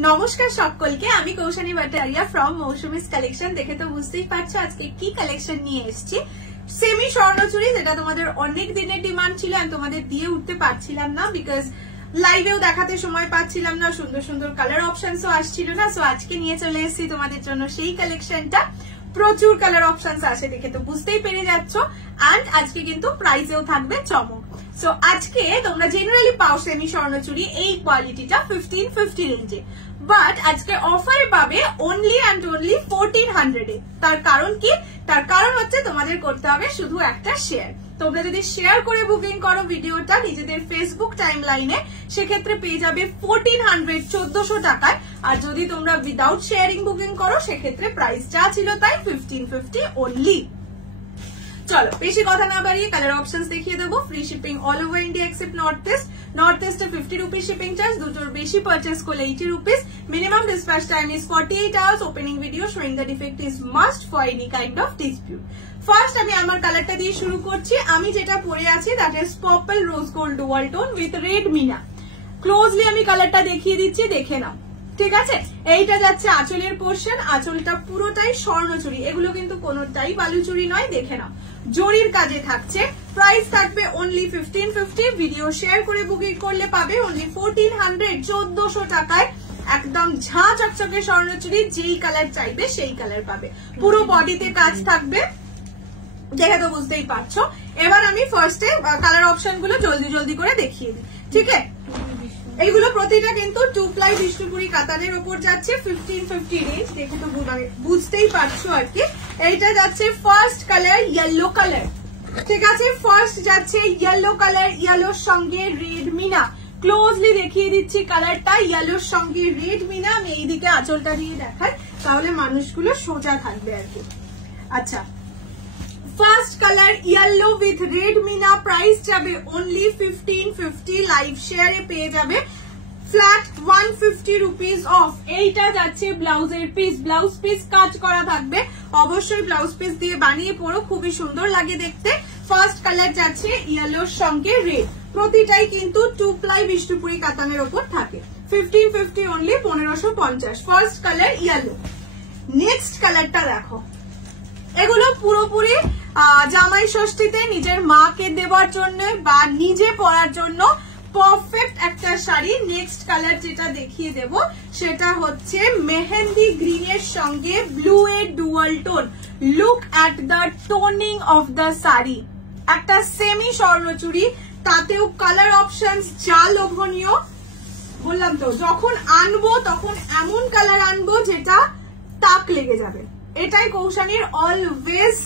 নমস্কার সকলকে, আমি কৌশানী ভাটারিয়া ফ্রম মৌসুমিস কালেকশন। দেখে তো বুঝতেই পারছো আজকে কি কালেকশন নিয়ে এসেছি। সেমি স্বর্ণচুরি, যেটা তোমাদের অনেক দিনের ডিমান্ড ছিল, আমি তোমাদের দিয়ে উঠতে পারছিলাম না বিকজ লাইভেও দেখাতে সময় পাচ্ছিলাম না, সুন্দর সুন্দর কালার অপশনসও আসছিল না। সো আজকে নিয়ে চলে এসেছি তোমাদের জন্য সেই কালেকশনটা। প্রচুর কালার অপশনস আছে, দেখে তো বুঝতেই পেরে যাচ্ছ। এন্ড আজকে কিন্তু প্রাইসেও থাকবে চমক। সো আজকে তোমরা জেনারেলি পাও সেমি স্বর্ণচুরি এই কোয়ালিটিটা 1550 রেঞ্জে, বাট আজকে অফার পাবে অনলি অ্যান্ড অনলি 1400 এ। তার কারণ কি? তার কারণ হচ্ছে তোমাদের করতে হবে শুধু একটা শেয়ার। তোমরা যদি শেয়ার করে বুকিং করো ভিডিওটা নিজেদের ফেসবুক টাইম লাইনে, সেক্ষেত্রে পেয়ে যাবে 1400 1400 টাকায়। আর যদি তোমরা উইদাউট শেয়ারিং বুকিং করো সেক্ষেত্রে প্রাইস যা ছিল তাই 1550 অনলি। চলো বেশি কথা না বাড়িয়ে কালার অপশনস দেখিয়ে দেবো। Free shipping all over India except north east. North ইস্টে 50 রুপিস শিপিং চার্জ, দুটোর বেশি পারচেস করলে 80 rupees. Minimum dispatch time is 48 hours. Opening video showing the defect is must for any kind of dispute. First আমি আমার কালারটা দিয়ে শুরু করছি। আমি যেটা পরে আছি that is purple rose gold dual tone with red meena. Closely আমি কালারটা দেখিয়ে দিচ্ছি, দেখে নাও। ঠিক আছে, এইটা যাচ্ছে আঁচলের পোর্শন। আঁচলটা পুরোটাই স্বর্ণচুরি, এগুলো কিন্তু কোনোটাই বালুচুরি নয়, দেখে নাও। জরির কাজে থাকছে। প্রাইস থাকবে অনলি 1550। ভিডিও শেয়ার করে বুকিং করলে পাবে অনলি 1400 1400 টাকায়। একদম ঝাঁ চকচকে স্বর্ণচুরি, যেই কালার চাইবে সেই কালার পাবে। পুরো বডিতে কাজ থাকবে, দেখে তো বুঝতেই পারছো। এবার আমি ফার্স্টে কালার অপশন গুলো জলদি জলদি করে দেখিয়ে দিই। ঠিক আছে, এইগুলো প্রতিটা কিন্তু 2 প্লাই বিষ্ণুপুরি কাতানের ওপর যাচ্ছে 1550 রেঞ্জ। দেখে তো বুঝতেই পারছো আর কি। এইটা যাচ্ছে ফার্স্ট কালার ইয়েলো কালার। ঠিক আছে, ফার্স্ট যাচ্ছে ইয়েলো কালার, ইয়েলোর সঙ্গে রেড মিনা। ক্লোজলি দেখিয়ে দিচ্ছি কালারটা, ইয়েলোর সঙ্গে রেড মিনা। আমি এইদিকে আঁচলটা দিয়ে দেখাই, তাহলে মানুষগুলো সোজা থাকবে আর কি। আচ্ছা, first colour yellow with red meena. Price যাবে অনলি 1550। লাইভ শেয়ারে পেয়ে যাবে ফ্ল্যাট 150 রুপিস অফ। এইটা যাচ্ছে ব্লাউজের পিস। ব্লাউজ পিস কাজ করা থাকবে, অবশ্যই ব্লাউজ পিস দিয়ে বানিয়ে পরো, খুবই সুন্দর লাগে দেখতে। ফার্স্ট কালার যাচ্ছে ইয়েলোর সঙ্গে রেড। প্রতিটাই কিন্তু 2 প্লাই বিষ্ণুপুরি কাতানের ওপর থাকে। 1550 only, 1550। First colour yellow. Next কালারটা দেখো। এগুলো পুরোপুরি জামাই ষষ্ঠীতে নিজের মাকে দেওয়ার জন্য বা নিজে পরার জন্য পারফেক্ট একটা শাড়ি। নেক্সট কালার যেটা দেখিয়ে দেব সেটা হচ্ছে মেহেন্দি গ্রিনের সঙ্গে ব্লু এর dual tone. Look at the toning of the sari. একটা সেমি স্বর্ণচুরি, তাতেও কালার অপশনস যা লোভনীয়। বললাম তো, যখন আনবো তখন এমন কালার আনবো যেটা তাক লেগে যাবে। এটাই কৌশানীর অলওয়েজ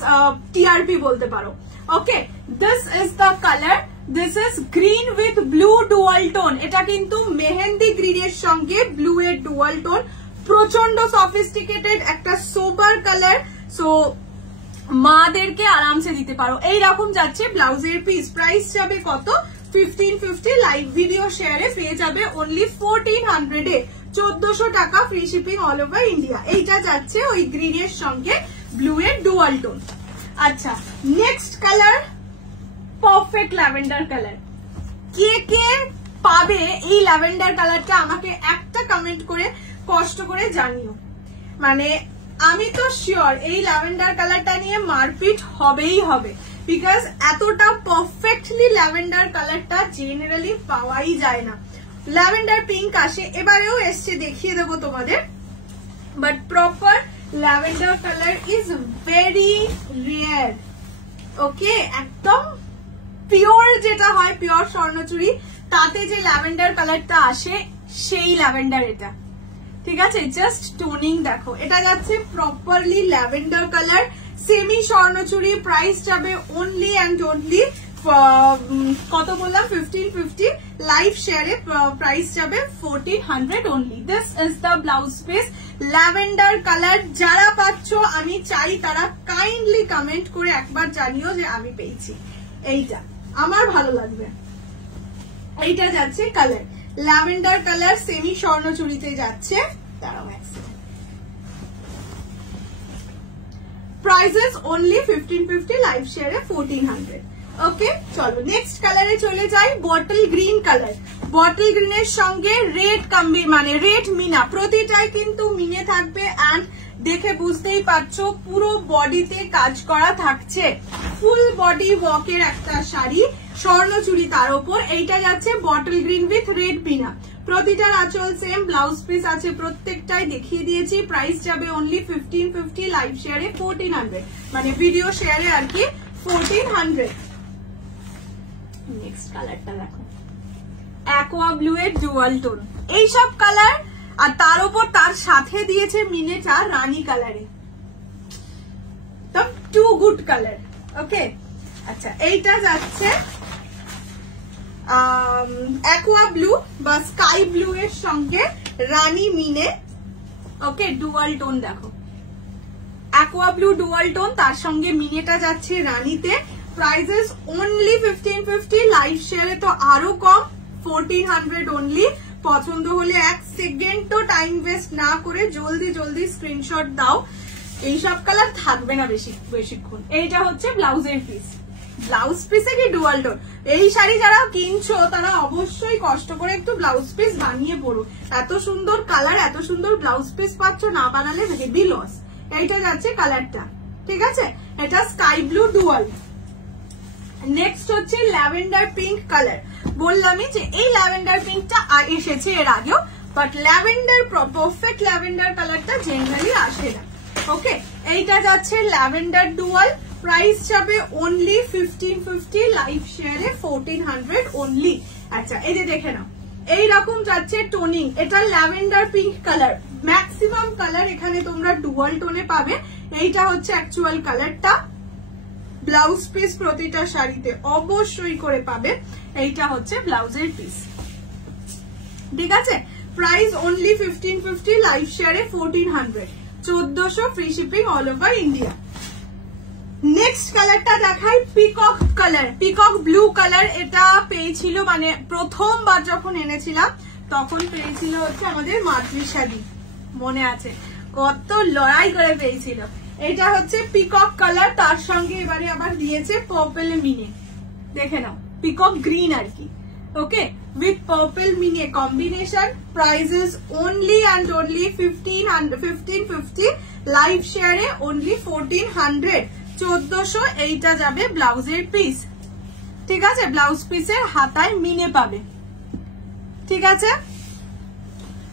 টিআরপি বলতে পারো। Okay, this is the colour. This is green with blue dual tone. এটা কিন্তু মেহেন্দি গ্রিনের সঙ্গে ব্লু এর ডুয়াল টোন। প্রচন্ড সফিস্টিকেটেড একটা সোবার কালার। সো মাদেরকে আরামসে দিতে পারো। এইরকম যাচ্ছে ব্লাউজের পিস। প্রাইস যাবে কত? 1550। লাইভ ভিডিও শেয়ারে পেয়ে যাবে অনলি 1400 এ। 1400 টাকা, free shipping all over India. এইটা যাচ্ছে ওই গ্রিনের সঙ্গে ব্লু এর ডুয়াল টোন। আচ্ছা, next colour perfect lavender colour. কে কে পাবে এই ল্যাভেন্ডার কালারটা আমাকে একটা কমেন্ট করে কষ্ট করে জানিও। মানে আমি তো শিওর এই ল্যাভেন্ডার কালারটা নিয়ে মারপিট হবেই হবে, বিকজ এতটা পারফেক্টলি ল্যাভেন্ডার কালারটা জেনারেলি পাওয়াই যায় না। ল্যাভেন্ডার পিঙ্ক আসে, এবারেও এসছে, দেখিয়ে দেবো তোমাদের। But proper lavender colour is very rare. Okay, একদম পিওর যেটা হয়, পিওর স্বর্ণচুরি, তাতে যে ল্যাভেন্ডার কালারটা আসে সেই ল্যাভেন্ডার এটা। ঠিক আছে, জাস্ট টোনিং দেখো। এটা যাচ্ছে প্রপারলি ল্যাভেন্ডার কালার, সেমি স্বর্ণচুরি। প্রাইস যাবে অনলি অ্যান্ড অনলি কত বললাম? 1550। লাইভ শেয়ারে প্রাইস যাবে 1400 only. This is the blouse piece. Lavender colour যারা পাচ্ছ, আমি চাই তারা কাইন্ডলি কমেন্ট করে একবার জানিও যে আমি পেয়েছি। এইটা আমার ভালো লাগবে। এইটা যাচ্ছে কালার ল্যাভেন্ডার কালার, সেমি স্বর্ণচুরিতে যাচ্ছে। দাঁড়াও এক সেকেন্ড। প্রাইসেস অনলি 1550, লাইভ শেয়ারে 1400। ওকে চলো নেক্সট কালারে চলে যাই। বটল গ্রিন কালার, বটল গ্রিনের সঙ্গে রেড মানে রেড মিনা, প্রতিটাই কিন্তু মিনে থাকবে। অ্যান্ড দেখে বুঝতেই পারছো পুরো বডিতে কাজ করা থাকছে, ফুল বডি ওয়ার্কের একটা শাড়ি, স্বর্ণচুরি তার উপর। এইটা যাচ্ছে বটল গ্রিন উইথ রেড মিনা, প্রতিটার আঁচল সেম, ব্লাউজ পিস আছে প্রত্যেকটাই দেখিয়ে দিয়েছি। প্রাইস যাবে অনলি 1550, লাইভ শেয়ারে 1400, মানে ভিডিও শেয়ারে আর কি 1400। নেক্সট কালারটা দেখো, অ্যাকোয়া ব্লু এর ডুয়াল টোন, এইসব কালার। আর তার উপর তার সাথে দিয়েছে মিনেটা রানী কালারে, টু গুড কালার। ওকে আচ্ছা, এইটা যাচ্ছে অ্যাকোয়া ব্লু বা স্কাই ব্লু এর সঙ্গে রানী মিনে। ওকে ডুয়াল টোন দেখো, অ্যাকোয়া ব্লু ডুয়াল টোন, তার সঙ্গে মিনেটা যাচ্ছে রানীতে। প্রাইসেস অনলি 1550, লাইভ শেয়ারে তো আরো কম, 1400 অনলি। পছন্দ হলে এক সেকেন্ডও টাইম ওয়েস্ট না করে জলদি জলদি স্ক্রিনশট দাও, এইসব কালার থাকবে না বেশিক্ষণ। এইটা হচ্ছে ব্লাউজের পিস, ব্লাউজ পিসে কি ডুয়াল টোন। এই শাড়ি যারা কিনছো তারা অবশ্যই কষ্ট করে একটু ব্লাউজ পিস বানিয়ে পড়ো, এত সুন্দর কালার এত সুন্দর ব্লাউজ পিস পাচ্ছ, না বানালে হেভি লস। এইটা যাচ্ছে কালারটা, ঠিক আছে, এটা স্কাই ব্লু ডুয়াল। নেক্সট হচ্ছে ল্যাভেন্ডার পিঙ্ক কালার। বললামই যে এই ল্যাভেন্ডার পিঙ্কটা এসেছে এর আগেও, বাট ল্যাভেন্ডার পারফেক্ট ল্যাভেন্ডার কালারটা জেনারেলি আসে না। ওকে এইটা যাচ্ছে ল্যাভেন্ডার ডুয়াল, প্রাইস যাবে অনলি 1550, লাইভ শেয়ারে 1400 অনলি। আচ্ছা এই যে দেখে নাও, এইরকম যাচ্ছে টোনিং, এটা lavender pink colour, maximum colour এখানে তোমরা ডুয়াল টোনে পাবে। এইটা হচ্ছে অ্যাকচুয়াল কালারটা, ব্লাউজ পিস প্রতিটা শাড়িতে অবশ্যই করে পাবে। এইটা হচ্ছে ব্লাউজের পিস, ঠিক আছে। প্রাইস অনলি 1550, লাইভ শেয়ারে 1400, 1400 free shipping all over India. Next কালারটা দেখাই, peacock colour, peacock blue colour. এটা পেয়েছিল মানে প্রথমবার যখন এনেছিলাম তখন পেয়েছিল হচ্ছে আমাদের মাতৃশালী, মনে আছে কত লড়াই করে পেয়েছিল। এটা হচ্ছে পিকক কালার, তার সঙ্গে এবারে আবার দিয়েছে পার্পল মিনে, দেখে নাও পিকক গ্রিন আর কি। ওকে উইথ পার্পল মিনে combination. Prices only and only 1550, live শেয়ারে অনলি 1400, 1400। এইটা যাবে ব্লাউজের পিস, ঠিক আছে, ব্লাউজ পিসের হাতায় মিনে পাবে, ঠিক আছে।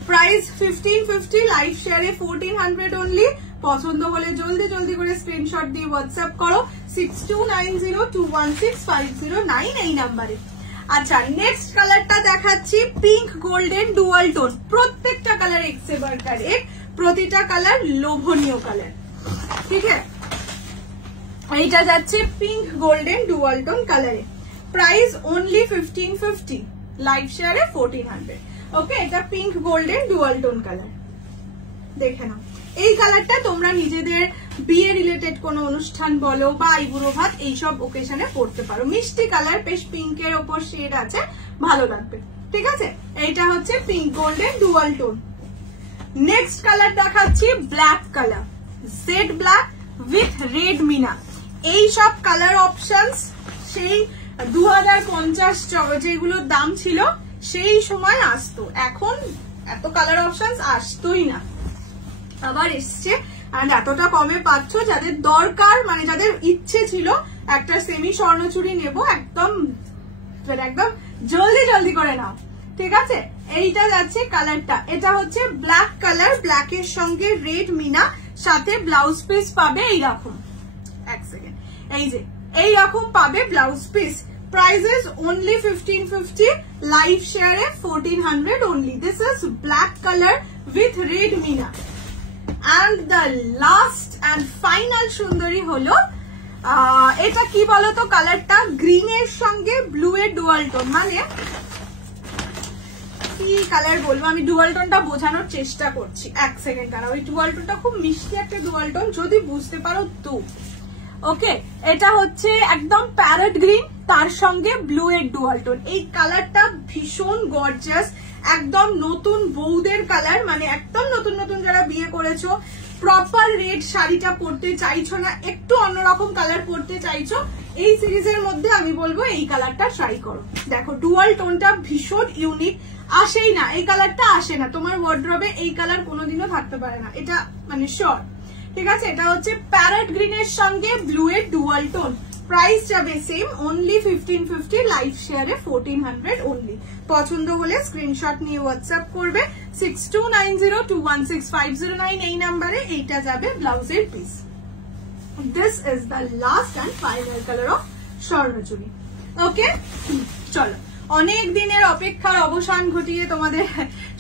প্রাইস 1550, লাইভ শেয়ারে 1400 অনলি। পছন্দ হলে জলদি জলদি করে স্ক্রিনশট দিয়ে হোয়াটসঅ্যাপ করো 6290216509 এই নাম্বারে। আচ্ছা নেক্সট কালারটা দেখাচ্ছি, পিঙ্ক গোল্ডেন ডুয়াল টোন, প্রত্যেকটা কালার এক্সেবার কালার, প্রতিটা কালার লোভনীয় কালার, ঠিক আছে। এইটা যাচ্ছে পিঙ্ক গোল্ডেন ডুয়াল টোন কালারে, প্রাইস অনলি 1550, লাইভ শেয়ারে 1400। ওকে এটা pink golden dual tone colour, দেখে নাও। এই কালারটা তোমরা নিজেদের বিয়ে রিলেটেড কোনো অনুষ্ঠান বলো বা আইবুড়ো ভাত এইসব ওকেশনে পড়তে পারো, মিষ্টি কালার, বেশ পিঙ্কের ওপর শেড আছে, ভালো লাগবে, ঠিক আছে। এইটা হচ্ছে pink golden dual tone. Next colour দেখাচ্ছি black colour, jade black with red মিনা। এই সব কালার অপশনস সেই 2050 যেগুলোর দাম ছিল সেই সময় আসতো, এখন এত কালার অপশনস আসতোই না, আবার এসছে। আর এতটা কমে পাচ্ছ, যাদের দরকার মানে যাদের ইচ্ছে ছিল একটা সেমি স্বর্ণচুরি নেবো, একদম একদম জলদি জলদি করে নাও, ঠিক আছে। এইটা যাচ্ছে কালারটা, এটা হচ্ছে ব্ল্যাক কালার, ব্ল্যাকের সঙ্গে রেড মিনা, সাথে ব্লাউজ পিস পাবে এইরকম, এক সেকেন্ড, এই যে এইরকম পাবে blouse piece. Prices only 1550, live share 1400 only. This is black color with red mina. And the last and final সুন্দরী হলো এটা কি বলতো, কালারটা গ্রিনের সঙ্গে ব্লু এর ডুয়াল টোন, মানে কি কালার বলবো আমি, ডুয়াল টোনটা বোঝানোর চেষ্টা করছি, এক সেকেন্ড দাঁড়াও। ওই ডুয়াল টোনটা খুব মিষ্টি একটা ডুয়াল টোন, যদি বুঝতে পারো তো। ওকে এটা হচ্ছে একদম প্যারট গ্রিন, তার সঙ্গে ব্লু এর ডুয়াল টোন। এই কালারটা ভীষণ গর্জিয়াস, একদম নতুন বউদের কালার, মানে একদম নতুন নতুন যারা বিয়ে করেছো, প্রপার রেড শাড়িটা পরতে চাইছো না, একটু অন্যরকম কালার পরতে চাইছো, এই সিরিজের মধ্যে আমি বলবো এই কালারটা ট্রাই করো। দেখো ডুয়াল টোনটা ভীষণ ইউনিক, আসেই না এই কালারটা, আসে না তোমার ওয়ার্ড্রবে, এই কালার কোনোদিনও থাকতে পারে না, এটা মানে শিওর। ঠিক আছে, এটা হচ্ছে প্যারেট গ্রিনের সঙ্গে ব্লু এর ডুয়াল টোন। প্রাইস যাবে সেম, অনলি 1550, লাইভ শেয়ারে 1400 অনলি। পছন্দ হলে স্ক্রিনশট নিয়ে হোয়াটসঅ্যাপ করবে 6290216509 এই নাম্বারে। এইটা যাবে ব্লাউজের piece. This is the last and final colour of স্বর্ণচুরি। ওকে, চলো, অনেক দিনের অপেক্ষার অবসান ঘটিয়ে তোমাদের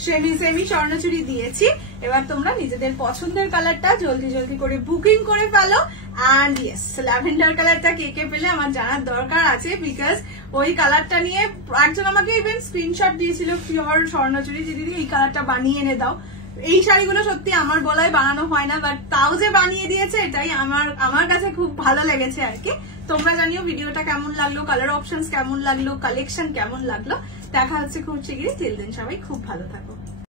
সেমি স্বর্ণচুরি দিয়েছি। এবার তোমরা নিজেদের পছন্দের কালারটা জলদি জলদি করে বুকিং করে ফেলো। অ্যান্ড ইয়েস, ল্যাভেন্ডার কালারটা কে কে পেলে আমার জানার দরকার আছে, বিকজ ওই কালারটা নিয়ে একজন আমাকে ইভেন স্ক্রিনশট দিয়েছিল পিওর স্বর্ণচুরি, দিদি এই কালারটা বানিয়ে এনে দাও। এই শাড়িগুলো সত্যি আমার গলায় বানানো হয় না, বাট তাও যে বানিয়ে দিয়েছে এটাই আমার কাছে খুব ভালো লেগেছে আর কি। তোমরা জানিও ভিডিওটা কেমন লাগলো, কালার অপশনস কেমন লাগলো, কালেকশন কেমন লাগলো। দেখা হচ্ছে খুব শিগগিরই। টিল দেন সবাই খুব ভালো থাকো।